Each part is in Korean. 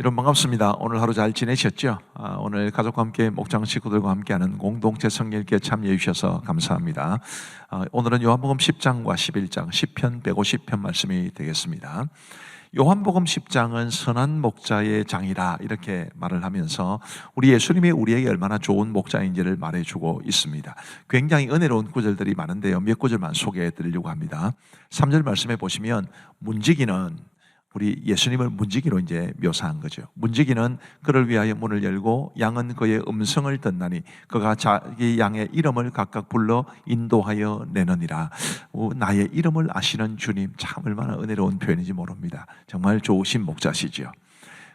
여러분 반갑습니다. 오늘 하루 잘 지내셨죠? 오늘 가족과 함께 목장 식구들과 함께하는 공동체 성경읽기에 참여해 주셔서 감사합니다. 오늘은 요한복음 10장과 11장 10편 150편 말씀이 되겠습니다. 요한복음 10장은 선한 목자의 장이라 이렇게 말을 하면서 우리 예수님이 우리에게 얼마나 좋은 목자인지를 말해주고 있습니다. 굉장히 은혜로운 구절들이 많은데요, 몇 구절만 소개해 드리려고 합니다. 3절 말씀해 보시면 문지기는 우리 예수님을 문지기로 이제 묘사한 거죠. 문지기는 그를 위하여 문을 열고 양은 그의 음성을 듣나니 그가 자기 양의 이름을 각각 불러 인도하여 내느니라. 나의 이름을 아시는 주님, 참 얼마나 은혜로운 표현인지 모릅니다. 정말 좋으신 목자시죠.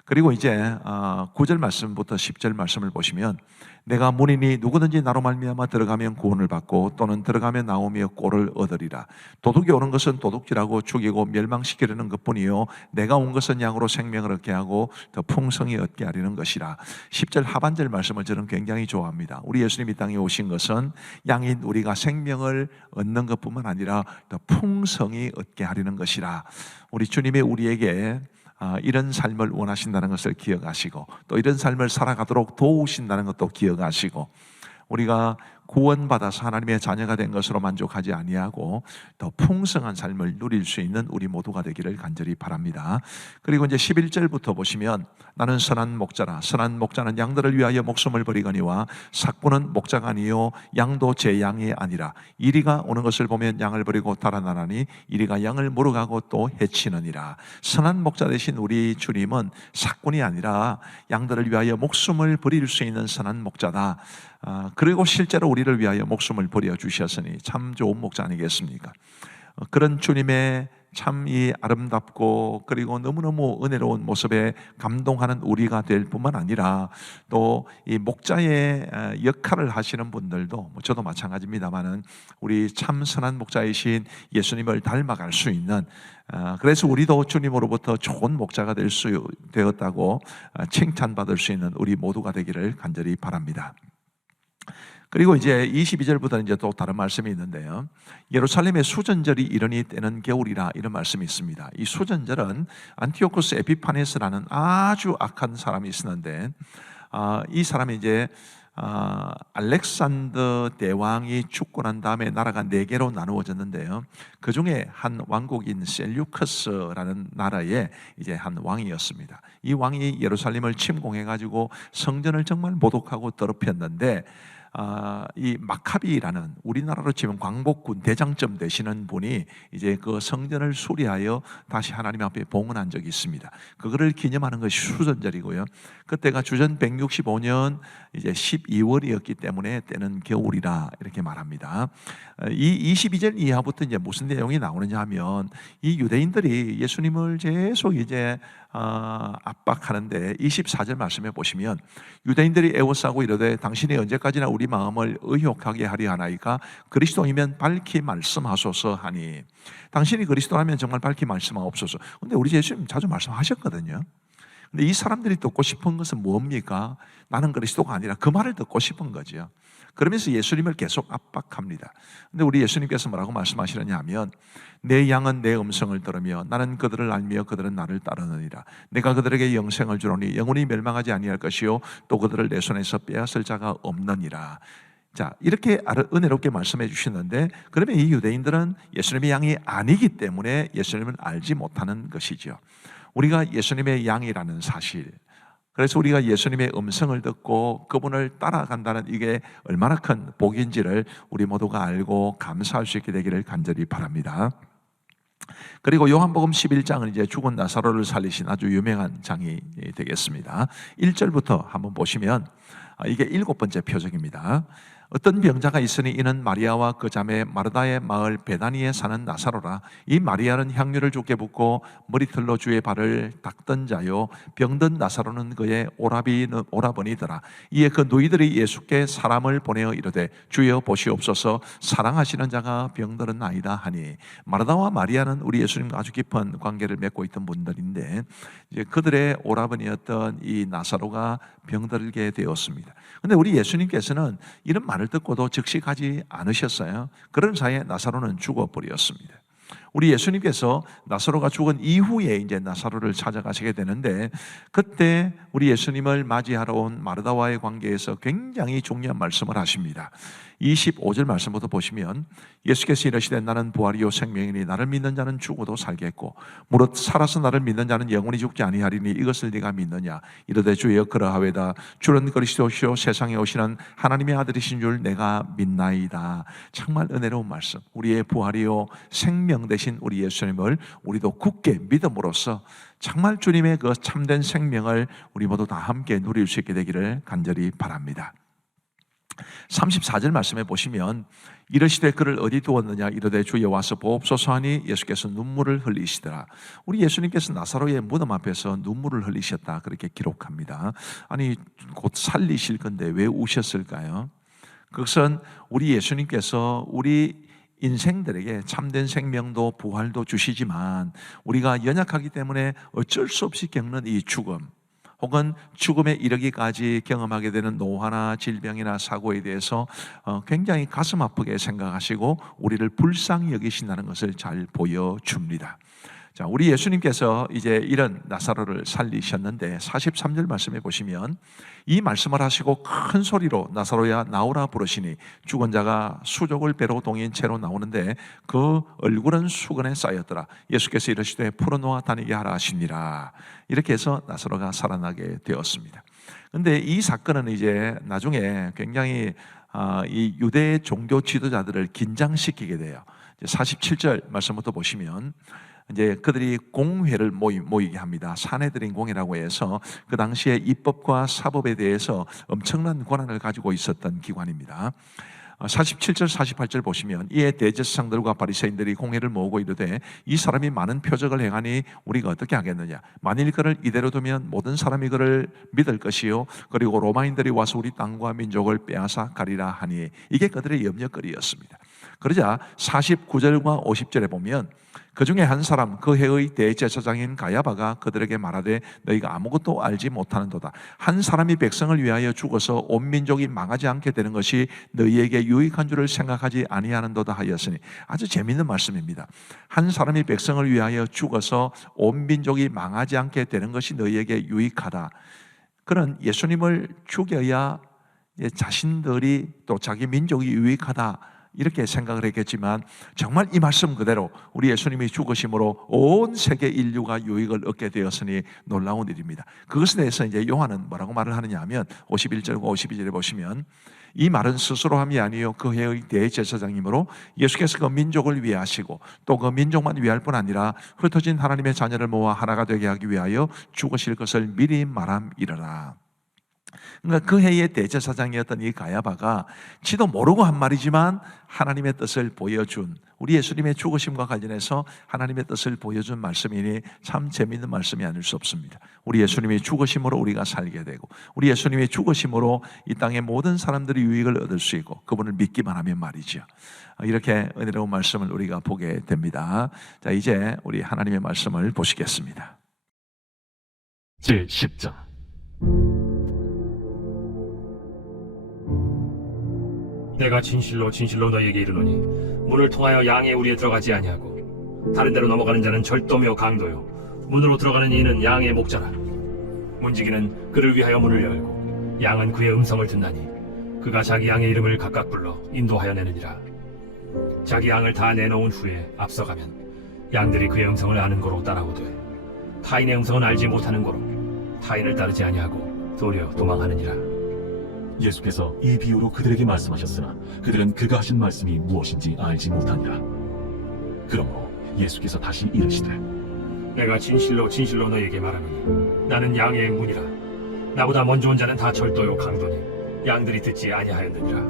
그리고 이제 9절 말씀부터 10절 말씀을 보시면 내가 문이니 누구든지 나로 말미암아 들어가면 구원을 받고 또는 들어가면 나오며 꼴을 얻으리라. 도둑이 오는 것은 도둑질하고 죽이고 멸망시키려는 것뿐이요 내가 온 것은 양으로 생명을 얻게 하고 더 풍성히 얻게 하려는 것이라. 10절 하반절 말씀을 저는 굉장히 좋아합니다. 우리 예수님이 이 땅에 오신 것은 양인 우리가 생명을 얻는 것뿐만 아니라 더 풍성히 얻게 하려는 것이라. 우리 주님이 우리에게 이런 삶을 원하신다는 것을 기억하시고 또 이런 삶을 살아가도록 도우신다는 것도 기억하시고 우리가 구원받아서 하나님의 자녀가 된 것으로 만족하지 아니하고 더 풍성한 삶을 누릴 수 있는 우리 모두가 되기를 간절히 바랍니다. 그리고 이제 11절부터 보시면 나는 선한 목자라. 선한 목자는 양들을 위하여 목숨을 버리거니와 삭부는 목자가 아니요 양도 제 양이 아니라 이리가 오는 것을 보면 양을 버리고 달아나라니 이리가 양을 물어가고 또 해치느니라. 선한 목자 되신 우리 주님은 삭군이 아니라 양들을 위하여 목숨을 버릴 수 있는 선한 목자다. 그리고 실제로 우리를 위하여 목숨을 버려 주셨으니 참 좋은 목자 아니겠습니까? 그런 주님의 참 이 아름답고 그리고 너무너무 은혜로운 모습에 감동하는 우리가 될 뿐만 아니라 또 이 목자의 역할을 하시는 분들도 저도 마찬가지입니다만은 우리 참 선한 목자이신 예수님을 닮아갈 수 있는 그래서 우리도 주님으로부터 좋은 목자가 될 수 되었다고 칭찬받을 수 있는 우리 모두가 되기를 간절히 바랍니다. 그리고 이제 22절부터 이제 또 다른 말씀이 있는데요. 예루살렘의 수전절이 이르니 때는 겨울이라 이런 말씀이 있습니다. 이 수전절은 안티오코스 에피파네스라는 아주 악한 사람이 있었는데 이 사람이 이제 알렉산더 대왕이 죽고 난 다음에 나라가 4개로 나누어졌는데요. 그 중에 한 왕국인 셀류커스라는 나라의 이제 한 왕이었습니다. 이 왕이 예루살렘을 침공해가지고 성전을 정말 모독하고 더럽혔는데 이 마카비라는 우리나라로 치면 광복군 대장점 되시는 분이 이제 그 성전을 수리하여 다시 하나님 앞에 봉헌한 적이 있습니다. 그거를 기념하는 것이 수전절이고요. 그때가 주전 165년 이제 12월이었기 때문에 때는 겨울이라 이렇게 말합니다. 이 22절 이하부터 이제 무슨 내용이 나오느냐 하면 이 유대인들이 예수님을 계속 이제 압박하는데 24절 말씀해 보시면 유대인들이 애워싸고 이르되 당신이 언제까지나 우리 마음을 의혹하게 하리 하나이까 그리스도이면 밝히 말씀하소서 하니. 당신이 그리스도라면 정말 밝히 말씀하옵소서. 근데 우리 예수님 자주 말씀하셨거든요. 근데 이 사람들이 듣고 싶은 것은 뭡니까? 나는 그리스도가 아니라 그 말을 듣고 싶은 거죠. 그러면서 예수님을 계속 압박합니다. 근데 우리 예수님께서 뭐라고 말씀하시느냐 하면 내 양은 내 음성을 들으며 나는 그들을 알며 그들은 나를 따르느니라. 내가 그들에게 영생을 주노니 영원히 멸망하지 아니할 것이요 또 그들을 내 손에서 빼앗을 자가 없느니라. 자, 이렇게 은혜롭게 말씀해 주시는데 그러면 이 유대인들은 예수님의 양이 아니기 때문에 예수님을 알지 못하는 것이죠. 우리가 예수님의 양이라는 사실, 그래서 우리가 예수님의 음성을 듣고 그분을 따라간다는 이게 얼마나 큰 복인지를 우리 모두가 알고 감사할 수 있게 되기를 간절히 바랍니다. 그리고 요한복음 11장은 이제 죽은 나사로를 살리신 아주 유명한 장이 되겠습니다. 1절부터 한번 보시면 이게 7번째 표적입니다. 어떤 병자가 있으니 이는 마리아와 그 자매 마르다의 마을 베다니에 사는 나사로라. 이 마리아는 향유를 주께 붓고 머리털로 주의 발을 닦던 자요 병든 나사로는 그의 오라버니더라. 이에 그 누이들이 예수께 사람을 보내어 이르되 주여 보시옵소서 사랑하시는 자가 병들은 아이다 하니. 마르다와 마리아는 우리 예수님과 아주 깊은 관계를 맺고 있던 분들인데 이제 그들의 오라버니였던 이 나사로가 병들게 되었습니다. 그런데 우리 예수님께서는 이런 말을 듣고도 즉시 가지 않으셨어요. 그런 사이에 나사로는 죽어버렸습니다. 우리 예수님께서 나사로가 죽은 이후에 이제 나사로를 찾아가시게 되는데, 그때 우리 예수님을 맞이하러 온 마르다와의 관계에서 굉장히 중요한 말씀을 하십니다. 25절 말씀부터 보시면 예수께서 이르시되 나는 부활이요 생명이니 나를 믿는 자는 죽어도 살겠고 무릇 살아서 나를 믿는 자는 영원히 죽지 아니하리니 이것을 네가 믿느냐. 이르되 주여 그러하외다. 주는 그리스도시요 세상에 오시는 하나님의 아들이신 줄 내가 믿나이다. 정말 은혜로운 말씀. 우리의 부활이요 생명 되신 우리 예수님을 우리도 굳게 믿음으로써 정말 주님의 그 참된 생명을 우리 모두 다 함께 누릴 수 있게 되기를 간절히 바랍니다. 34절 말씀에 보시면 이르시되 그를 어디 두었느냐. 이르되 주여 와서 보옵소서 하니 예수께서 눈물을 흘리시더라. 우리 예수님께서 나사로의 무덤 앞에서 눈물을 흘리셨다, 그렇게 기록합니다. 아니 곧 살리실 건데 왜 우셨을까요? 그것은 우리 예수님께서 우리 인생들에게 참된 생명도 부활도 주시지만 우리가 연약하기 때문에 어쩔 수 없이 겪는 이 죽음, 혹은 죽음에 이르기까지 경험하게 되는 노화나 질병이나 사고에 대해서 굉장히 가슴 아프게 생각하시고 우리를 불쌍히 여기신다는 것을 잘 보여줍니다. 자, 우리 예수님께서 이제 이런 나사로를 살리셨는데 43절 말씀에 보시면 이 말씀을 하시고 큰 소리로 나사로야 나오라 부르시니 죽은 자가 수족을 배로 동인 채로 나오는데 그 얼굴은 수건에 쌓였더라. 예수께서 이르시되 풀어놓아 다니게 하라 하시니라. 이렇게 해서 나사로가 살아나게 되었습니다. 그런데 이 사건은 이제 나중에 굉장히 이 유대 종교 지도자들을 긴장시키게 돼요. 47절 말씀부터 보시면 이제 그들이 공회를 모이게 합니다. 사내들인 공회라고 해서 그 당시에 입법과 사법에 대해서 엄청난 권한을 가지고 있었던 기관입니다. 47절 48절 보시면 이에 대제사장들과 바리새인들이 공회를 모으고 이르되 이 사람이 많은 표적을 행하니 우리가 어떻게 하겠느냐. 만일 그를 이대로 두면 모든 사람이 그를 믿을 것이요 그리고 로마인들이 와서 우리 땅과 민족을 빼앗아 가리라 하니, 이게 그들의 염려거리였습니다. 그러자 49절과 50절에 보면 그 중에 한 사람 그 해의 대제사장인 가야바가 그들에게 말하되 너희가 아무것도 알지 못하는도다. 한 사람이 백성을 위하여 죽어서 온 민족이 망하지 않게 되는 것이 너희에게 유익한 줄을 생각하지 아니하는도다 하였으니, 아주 재미있는 말씀입니다. 한 사람이 백성을 위하여 죽어서 온 민족이 망하지 않게 되는 것이 너희에게 유익하다. 그런 예수님을 죽여야 자신들이 또 자기 민족이 유익하다, 이렇게 생각을 했겠지만 정말 이 말씀 그대로 우리 예수님이 죽으심으로 온 세계 인류가 유익을 얻게 되었으니 놀라운 일입니다. 그것에 대해서 이제 요한은 뭐라고 말을 하느냐 하면 51절과 52절에 보시면 이 말은 스스로 함이 아니요 그 해의 대제사장이므로 예수께서 그 민족을 위해 하시고 또 그 민족만 위할 뿐 아니라 흩어진 하나님의 자녀를 모아 하나가 되게 하기 위하여 죽으실 것을 미리 말함이러라. 그러니까 그 해의 대제사장이었던 이 가야바가 지도 모르고 한 말이지만 하나님의 뜻을 보여준, 우리 예수님의 죽으심과 관련해서 하나님의 뜻을 보여준 말씀이니 참 재미있는 말씀이 아닐 수 없습니다. 우리 예수님이 죽으심으로 우리가 살게 되고 우리 예수님이 죽으심으로 이 땅의 모든 사람들이 유익을 얻을 수 있고 그분을 믿기만 하면 말이죠. 이렇게 은혜로운 말씀을 우리가 보게 됩니다. 자, 이제 우리 하나님의 말씀을 보시겠습니다. 제10장 내가 진실로 진실로 너희에게 이르노니 문을 통하여 양의 우리에 들어가지 아니하고 다른 데로 넘어가는 자는 절도며 강도요 문으로 들어가는 이는 양의 목자라. 문지기는 그를 위하여 문을 열고 양은 그의 음성을 듣나니 그가 자기 양의 이름을 각각 불러 인도하여 내느니라. 자기 양을 다 내놓은 후에 앞서가면 양들이 그의 음성을 아는 고로 따라오되 타인의 음성은 알지 못하는 고로 타인을 따르지 아니하고 도리어 도망하느니라. 예수께서 이 비유로 그들에게 말씀하셨으나 그들은 그가 하신 말씀이 무엇인지 알지 못하니라. 그러므로 예수께서 다시 이르시되 내가 진실로 진실로 너희에게 말하노니 나는 양의 문이라. 나보다 먼저 온 자는 다 절도요 강도니 양들이 듣지 아니하였느니라.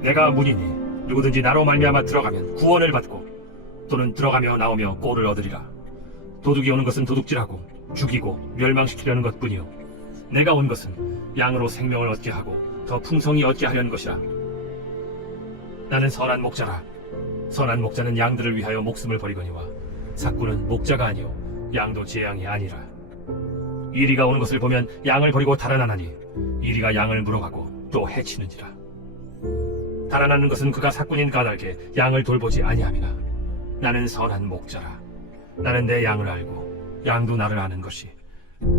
내가 문이니 누구든지 나로 말미암아 들어가면 구원을 받고 또는 들어가며 나오며 꼴을 얻으리라. 도둑이 오는 것은 도둑질하고 죽이고 멸망시키려는 것뿐이요 내가 온 것은 양으로 생명을 얻게 하고 더 풍성히 얻게 하려는 것이라. 나는 선한 목자라. 선한 목자는 양들을 위하여 목숨을 버리거니와 삭구는 목자가 아니요 양도 제 양이 아니라. 이리가 오는 것을 보면 양을 버리고 달아나나니 이리가 양을 물어가고 또 해치느니라. 달아나는 것은 그가 삭군인 까닭에 양을 돌보지 아니함이나 나는 선한 목자라. 나는 내 양을 알고 양도 나를 아는 것이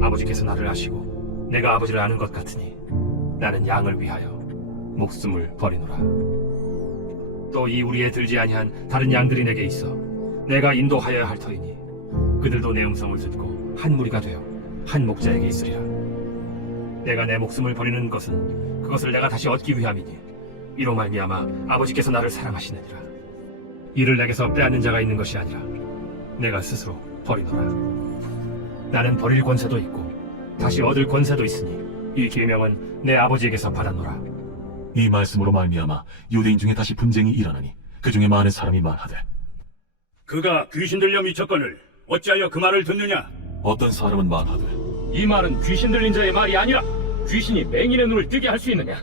아버지께서 나를 아시고 내가 아버지를 아는 것 같으니 나는 양을 위하여 목숨을 버리노라. 또 이 우리에 들지 아니한 다른 양들이 내게 있어 내가 인도하여야 할 터이니 그들도 내 음성을 듣고 한 무리가 되어 한 목자에게 있으리라. 내가 내 목숨을 버리는 것은 그것을 내가 다시 얻기 위함이니 이로 말미암아 아버지께서 나를 사랑하시느니라. 이를 내게서 빼앗는 자가 있는 것이 아니라 내가 스스로 버리노라. 나는 버릴 권세도 있고 다시 얻을 권세도 있으니 이 계명은 내 아버지에게서 받았노라. 이 말씀으로 말미암아 유대인 중에 다시 분쟁이 일어나니 그 중에 많은 사람이 말하되 그가 귀신 들려 미쳤거늘 어찌하여 그 말을 듣느냐? 어떤 사람은 말하되 이 말은 귀신 들린 자의 말이 아니라 귀신이 맹인의 눈을 뜨게 할 수 있느냐?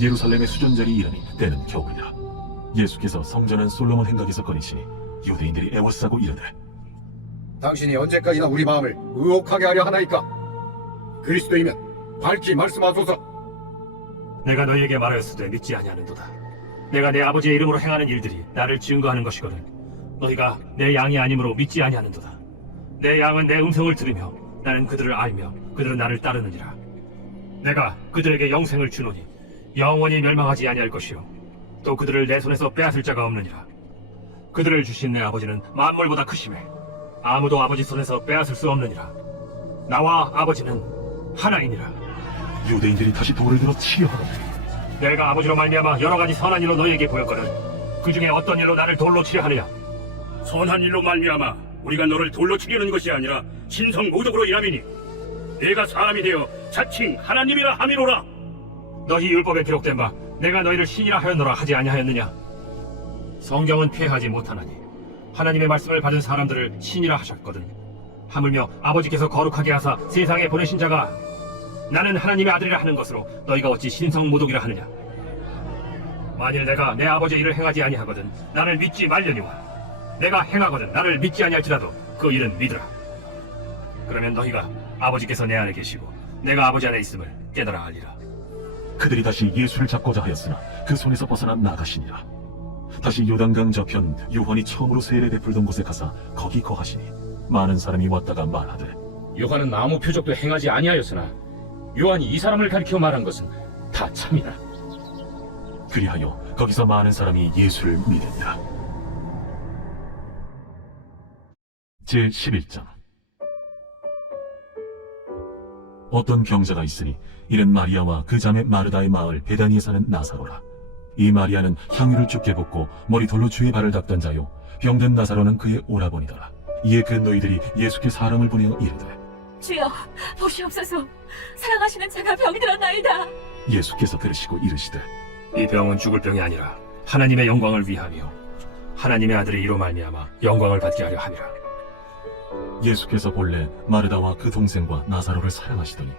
예루살렘의 수전절이 이르니 때는 겨울이라. 예수께서 성전한 솔로몬 행각에서 거니시니 유대인들이 애워싸고 이르되 당신이 언제까지나 우리 마음을 의혹하게 하려 하나이까? 그리스도이면 밝히 말씀하소서. 내가 너희에게 말하였으되 믿지 아니하는도다. 내가 내 아버지의 이름으로 행하는 일들이 나를 증거하는 것이거든 너희가 내 양이 아니므로 믿지 아니하는도다. 내 양은 내 음성을 들으며 나는 그들을 알며 그들은 나를 따르느니라. 내가 그들에게 영생을 주노니 영원히 멸망하지 아니할 것이요 또 그들을 내 손에서 빼앗을 자가 없느니라. 그들을 주신 내 아버지는 만물보다 크심에 아무도 아버지 손에서 빼앗을 수 없느니라. 나와 아버지는 하나이니라. 유대인들이 다시 돌을 들어 치려 하더니 내가 아버지로 말미암아 여러 가지 선한 일로 너희에게 보였거든 그 중에 어떤 일로 나를 돌로 치려 하느냐? 선한 일로 말미암아 우리가 너를 돌로 치려는 것이 아니라 신성 모독으로 일함이니 내가 사람이 되어 자칭 하나님이라 함이로라. 너희 율법에 기록된 바 내가 너희를 신이라 하였노라 하지 아니하였느냐? 성경은 폐하지 못하나니 하나님의 말씀을 받은 사람들을 신이라 하셨거든 하물며 아버지께서 거룩하게 하사 세상에 보내신 자가 나는 하나님의 아들이라 하는 것으로 너희가 어찌 신성 모독이라 하느냐? 만일 내가 내 아버지의 일을 행하지 아니하거든 나를 믿지 말려니와 내가 행하거든 나를 믿지 아니할지라도 그 일은 믿으라. 그러면 너희가 아버지께서 내 안에 계시고 내가 아버지 안에 있음을 깨달아 알리라. 그들이 다시 예수를 잡고자 하였으나 그 손에서 벗어나 나가시니라. 다시 요단강 저편 요한이 처음으로 세례 베풀던 곳에 가사 거기 거하시니 많은 사람이 왔다가 말하되 요한은 아무 표적도 행하지 아니하였으나 요한이 이 사람을 가리켜 말한 것은 다 참이라. 그리하여 거기서 많은 사람이 예수를 믿으니라. 제11장. 어떤 병자가 있으니 이는 마리아와 그 자매 마르다의 마을 베다니에 사는 나사로라. 이 마리아는 향유를 죽게 붓고 머리돌로 주의 발을 닦던 자요 병든 나사로는 그의 오라버니더라. 이에 그 너희들이 예수께 사람을 보내어 이르되 주여 보시옵소서. 사랑하시는 자가 병이 들었나이다. 예수께서 들으시고 이르시되 이 병은 죽을 병이 아니라 하나님의 영광을 위하며 하나님의 아들이 이로 말미암아 영광을 받게 하려 함이라. 예수께서 본래 마르다와 그 동생과 나사로를 사랑하시더니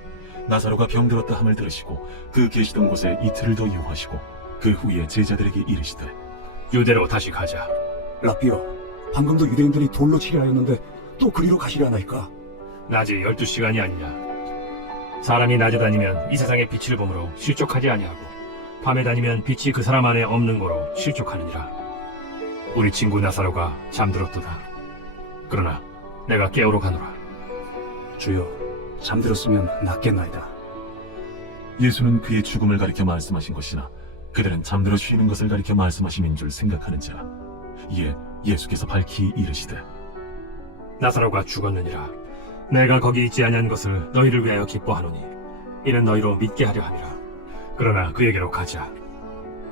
나사로가 병들었다 함을 들으시고 그 계시던 곳에 이틀을 더 유하시고 그 후에 제자들에게 이르시되 유대로 다시 가자. 라비여, 방금도 유대인들이 돌로 치려 하였는데 또 그리로 가시려 하나이까? 낮이 12시간이 아니냐? 사람이 낮에 다니면 이 세상의 빛을 보므로 실족하지 아니하고 밤에 다니면 빛이 그 사람 안에 없는 거로 실족하느니라. 우리 친구 나사로가 잠들었도다. 그러나 내가 깨우러 가노라. 주여, 잠들었으면 낫겠나이다. 예수는 그의 죽음을 가리켜 말씀하신 것이나 그들은 잠들어 쉬는 것을 가리켜 말씀하심인 줄 생각하는지라. 이에 예수께서 밝히 이르시되 나사로가 죽었느니라. 내가 거기 있지 아니한 것을 너희를 위하여 기뻐하노니 이는 너희로 믿게 하려 함이라. 그러나 그에게로 가자.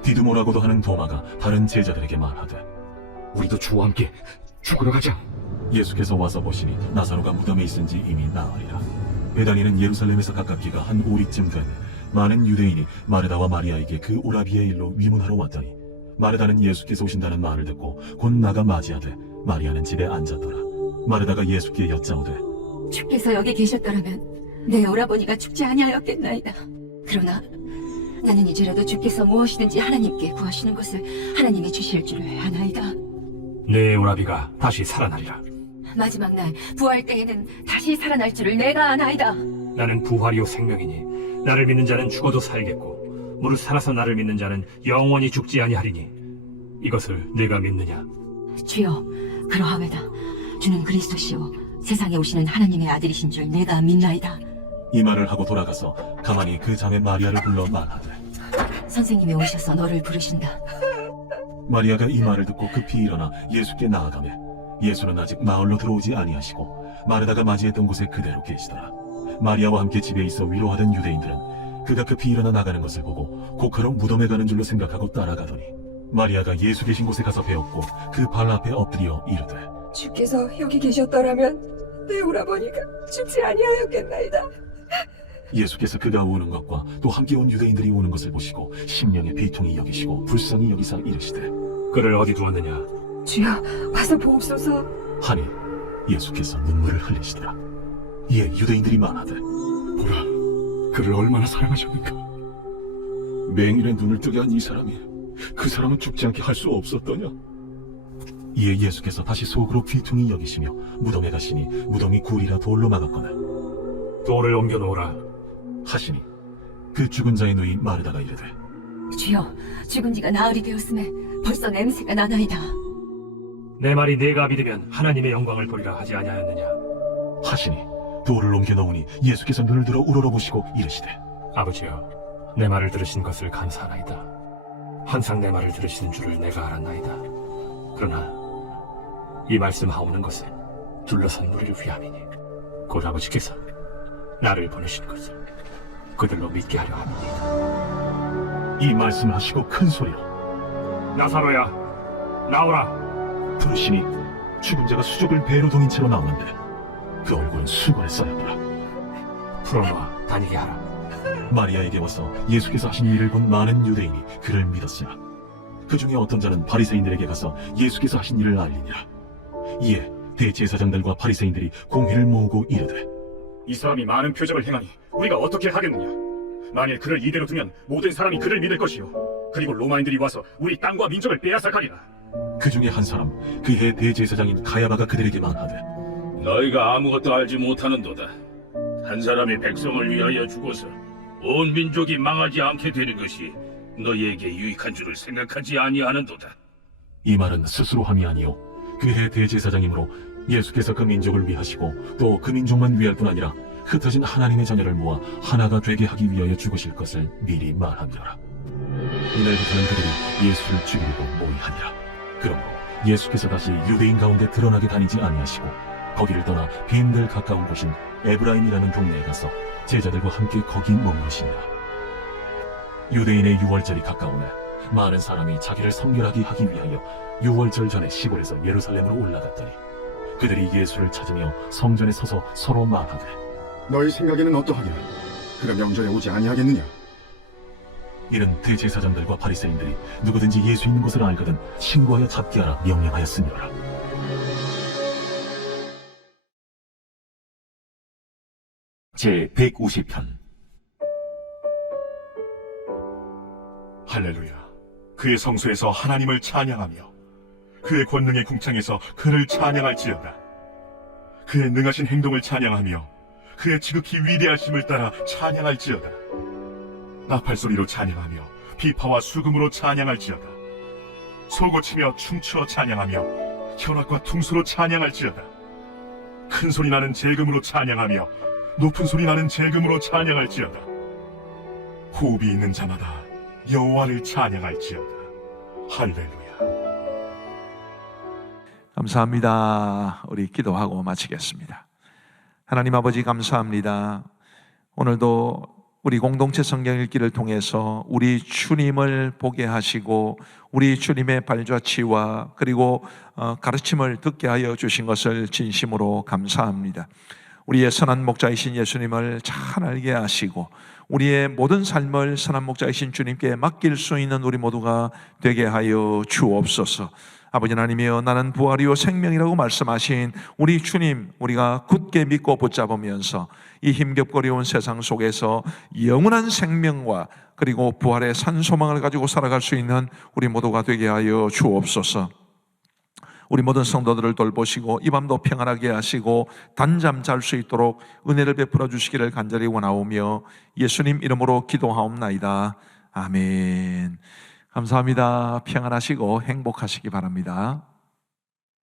디두모라고도 하는 도마가 다른 제자들에게 말하되 우리도 주와 함께 죽으러 가자. 예수께서 와서 보시니 나사로가 무덤에 있은지 이미 나으리라. 베다니는 예루살렘에서 가깝기가 한 오리쯤 되니 많은 유대인이 마르다와 마리아에게 그 오라비의 일로 위문하러 왔더니 마르다는 예수께서 오신다는 말을 듣고 곧 나가 맞이하되 마리아는 집에 앉았더라. 마르다가 예수께 여짜오되 주께서 여기 계셨더라면 내 오라버니가 죽지 아니하였겠나이다. 그러나 나는 이제라도 주께서 무엇이든지 하나님께 구하시는 것을 하나님이 주실 줄을 아나이다. 내 오라비가 다시 살아나리라. 마지막 날 부활 때에는 다시 살아날 줄을 내가 아나이다. 나는 부활이요 생명이니 나를 믿는 자는 죽어도 살겠고 무릇 살아서 나를 믿는 자는 영원히 죽지 아니하리니 이것을 내가 믿느냐? 주여, 그러하외다. 주는 그리스도시요 세상에 오시는 하나님의 아들이신 줄 내가 믿나이다. 이 말을 하고 돌아가서 가만히 그 자매 마리아를 불러 말하되 선생님이 오셔서 너를 부르신다. 마리아가 이 말을 듣고 급히 일어나 예수께 나아가매 예수는 아직 마을로 들어오지 아니하시고 마르다가 맞이했던 곳에 그대로 계시더라. 마리아와 함께 집에 있어 위로하던 유대인들은 그가 급히 일어나 나가는 것을 보고 곡하러 무덤에 가는 줄로 생각하고 따라가더니 마리아가 예수 계신 곳에 가서 배웠고 그 발 앞에 엎드려 이르되 주께서 여기 계셨더라면 내 오라버니가 죽지 아니하였겠나이다. 예수께서 그가 오는 것과 또 함께 온 유대인들이 오는 것을 보시고 심령에 비통히 여기시고 불쌍히 여기사 이르시되 그를 어디 두었느냐? 주여 와서 보옵소서. 하니 예수께서 눈물을 흘리시더라. 이에 유대인들이 말하되 보라, 그를 얼마나 사랑하셨는가. 맹인의 눈을 뜨게 한 이 사람이 그 사람은 죽지 않게 할 수 없었더냐. 이에 예수께서 다시 속으로 비통히 여기시며 무덤에 가시니 무덤이 굴이라 돌로 막았거늘 돌을 옮겨놓으라. 하시니 그 죽은 자의 누이 마르다가 이르되 주여, 죽은 지가 나흘이 되었음에 벌써 냄새가 나나이다. 내 말이 네가 믿으면 하나님의 영광을 보리라 하지 아니하였느냐? 하시니 돌을 옮겨 놓으니 예수께서 눈을 들어 우러러보시고 이르시되 아버지여, 내 말을 들으신 것을 감사하나이다. 항상 내 말을 들으시는 줄을 내가 알았나이다. 그러나 이 말씀하오는 것은 둘러선 무리를 위함이니 곧 아버지께서 나를 보내신 것을 그들로 믿게 하려 함이니이다. 이 말씀하시고 큰 소리로 나사로야, 나오라. 부르시니 죽은 자가 수족을 배로 동인 채로 나오는데 그 얼굴은 수건에 쌓였더라. 풀어놓아 다니게 하라. 마리아에게 와서 예수께서 하신 일을 본 많은 유대인이 그를 믿었으나 그 중에 어떤 자는 바리새인들에게 가서 예수께서 하신 일을 알리니라. 이에 대제사장들과 바리새인들이 공회를 모으고 이르되 이 사람이 많은 표적을 행하니 우리가 어떻게 하겠느냐? 만일 그를 이대로 두면 모든 사람이 그를 믿을 것이요 그리고 로마인들이 와서 우리 땅과 민족을 빼앗아가리라. 그 중에 한 사람 그해 대제사장인 가야바가 그들에게 말하되 너희가 아무것도 알지 못하는도다. 한 사람이 백성을 위하여 죽어서 온 민족이 망하지 않게 되는 것이 너희에게 유익한 줄을 생각하지 아니하는도다. 이 말은 스스로 함이 아니요 그해 대제사장이므로 예수께서 그 민족을 위하시고 또 그 민족만 위할 뿐 아니라 흩어진 하나님의 자녀를 모아 하나가 되게 하기 위하여 죽으실 것을 미리 말함이라. 이날부터는 그들이 예수를 죽이려고 모의하니라. 그러므로 예수께서 다시 유대인 가운데 드러나게 다니지 아니하시고 거기를 떠나 빈들 가까운 곳인 에브라임이라는 동네에 가서 제자들과 함께 거기 머무르시니라. 유대인의 유월절이 가까우매 많은 사람이 자기를 성결하게 하기 위하여 유월절 전에 시골에서 예루살렘으로 올라갔더니 그들이 예수를 찾으며 성전에 서서 서로 말하되 너희 생각에는 어떠하냐? 그가 명절에 오지 아니하겠느냐? 이는 대제사장들과 바리새인들이 누구든지 예수 있는 곳을 알거든 신고하여 잡게 하라 명령하였으니라. 제 150편. 할렐루야. 그의 성소에서 하나님을 찬양하며 그의 권능의 궁창에서 그를 찬양할지어다. 그의 능하신 행동을 찬양하며 그의 지극히 위대하심을 따라 찬양할지어다. 나팔소리로 찬양하며 비파와 수금으로 찬양할지어다. 소고치며 춤추어 찬양하며 현악과 퉁소로 찬양할지어다. 큰 소리 나는 재금으로 찬양하며 높은 소리 나는 재금으로 찬양할지어다. 호흡이 있는 자마다 여호와를 찬양할지어다. 할렐루야. 감사합니다. 우리 기도하고 마치겠습니다. 하나님 아버지 감사합니다. 오늘도 우리 공동체 성경 읽기를 통해서 우리 주님을 보게 하시고 우리 주님의 발자취와 그리고 가르침을 듣게 하여 주신 것을 진심으로 감사합니다. 우리의 선한 목자이신 예수님을 잘 알게 하시고 우리의 모든 삶을 선한 목자이신 주님께 맡길 수 있는 우리 모두가 되게 하여 주옵소서. 아버지 하나님이여, 나는 부활이요 생명이라고 말씀하신 우리 주님, 우리가 굳게 믿고 붙잡으면서 이 힘겹거리운 세상 속에서 영원한 생명과 그리고 부활의 산소망을 가지고 살아갈 수 있는 우리 모두가 되게 하여 주옵소서. 우리 모든 성도들을 돌보시고 이 밤도 평안하게 하시고 단잠 잘 수 있도록 은혜를 베풀어 주시기를 간절히 원하오며 예수님 이름으로 기도하옵나이다. 아멘. 감사합니다. 평안하시고 행복하시기 바랍니다.